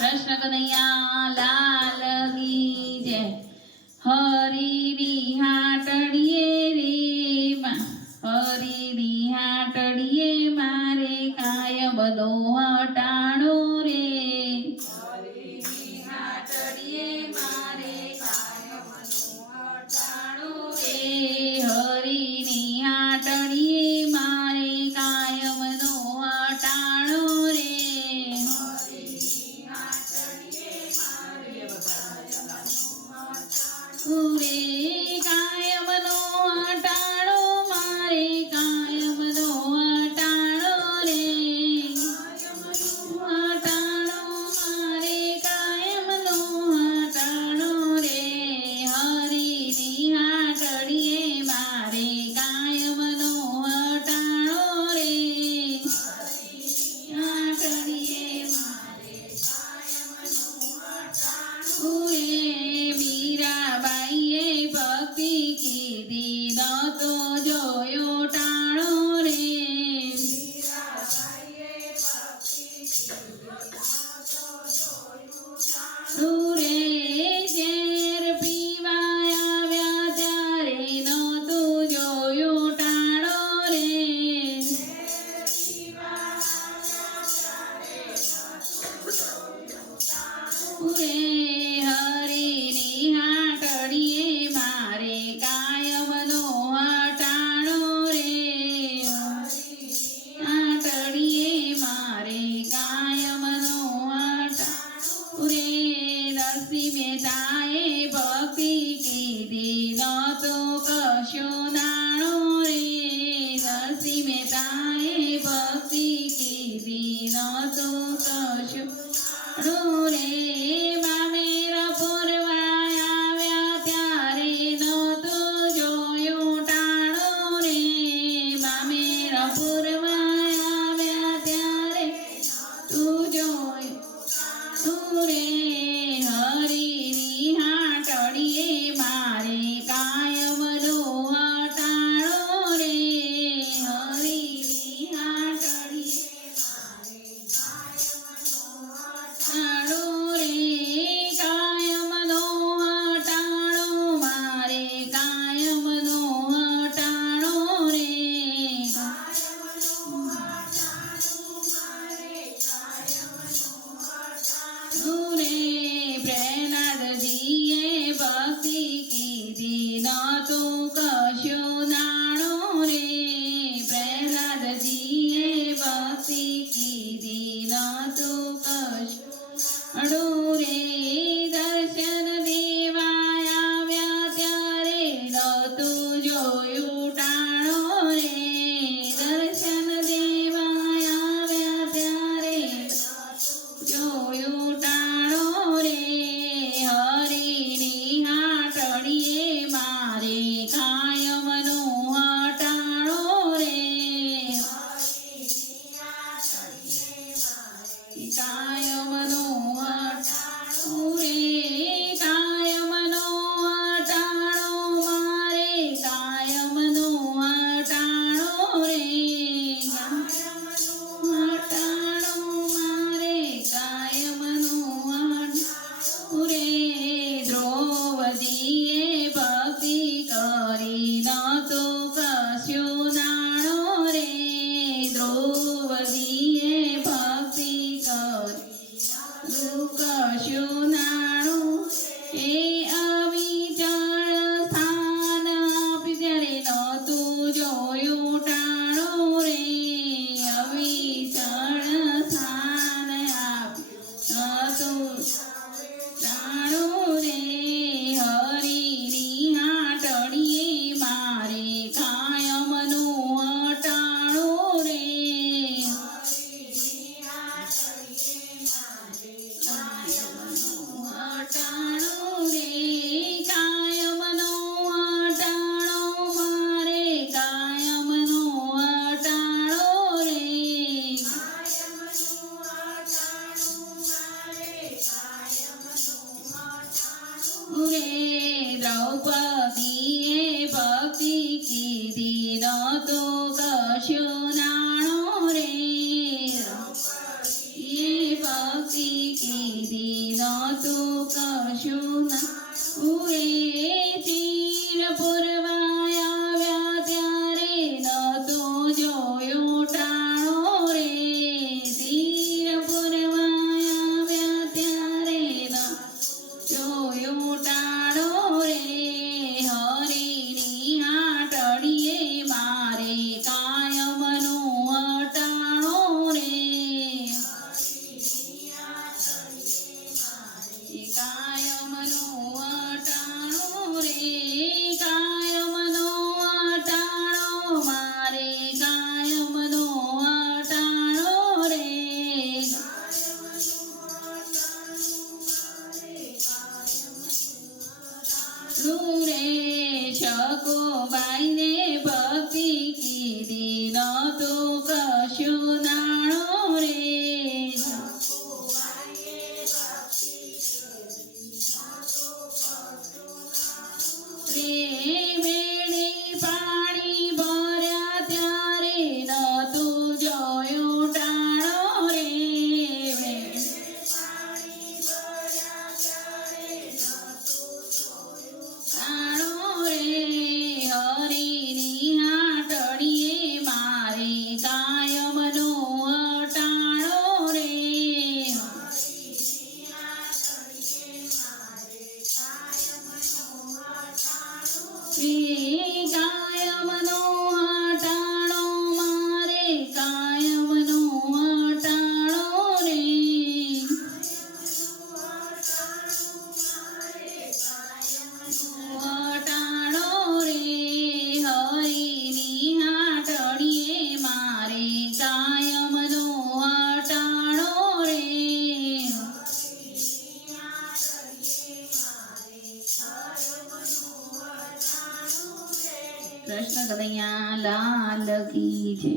કૃષ્ણ કનૈયા લાલ કી જય. હરી વિહાટડીએ રે હરી વિહાટડીએ મારે કાયમ નો હટાણો રે. હરી વિહાટડીએ મારે કાયમ નો હટાણો રે. હરી વિહાટડીએ મારે કાયમ નો હટાણો રે. રે કાયમનો હટાણો મારે કાયમનો હટાણો રે. હટાણો મારે કાયમનો હટાણો રે. હરીની હાટડીએ મારે કાયમનો હટાણો રે. હાટડીએ મારે કાયમનો હટાણો રે. મીરાબાઈએ ભક્તિ કીધી ન તો જોયો ટાણો રે. મીરાબાઈએ ભક્તિ રે. ઝેર પીવા આવ્યા ત્યારે ન તો જોયો ટાણો રે. રે હરીની હાટડીએ મારે કાયમનો હટાણો રે. હાટડીએ મારે કાયમનો હટાણો રે. નરસિંહ મહેતાએ ભક્તિ કીધી ન તો કશો દાણો રે. નરસિંહ મહેતાએ ભક્તિ કીધી ન તો કશો રે. મામેરા પૂરવા આવ્યા ત્યારે ન તો જોયો ટાણો રે. મામેરા પૂરવા આવ્યા ત્યારે તું જોયો રે. હરીની હાટડીએ મારે કાયમનો હટાણો રે. હરીની હાટડીએ હટાણો રે. કાયમનો હટાણો મારે કાયમનો હટાણો રે. રે પ્રહલાદજીએ ભક્તિ કીધી ન તો કશો દાણો રે. પ્રહલાદજીએ ભક્તિ કીધી ન તો કશો રે. દર્શન દેવા આવ્યા ત્યારે નતું જોયું ટાણો રે. દર્શન દેવા આવ્યા ત્યારે જોયું ટાણો રે. હરીની હાટડીએ મારે કાયમ કીધી નતો કશું નાણો રે એ ભક્તિ કીધી નતો કશું નાણું રે ચીર પૂરવા આવ્યા ત્યારે નતો જોયો ટાણો રે ચીર પૂરવા આવ્યા ત્યારે ન જોયો ટાણો રે હરિની આટડીએ મારે કાયમનું અટાણો રે કાયમનું અટાણો રે કાયમનો અટાણો મારે કાયમનો અટાણો રે રે શકોબાઈને ભક્તિ કીધી નતો કશું નાણો રે મેળી પાણી ભર્યા ત્યારે નતું જોયું ટાણો રે ટાણો રે હરિની આટડીએ મારે કાયમનો અટાણો રે કાયમનો અટાણો મારે કાયમનો અટાણો રે અટાણો રે હરિની આટડીએ મારે કાયમનો અટાણો રે કૃષ્ણ કનૈયા લાલ કી છે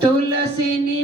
તુલસીની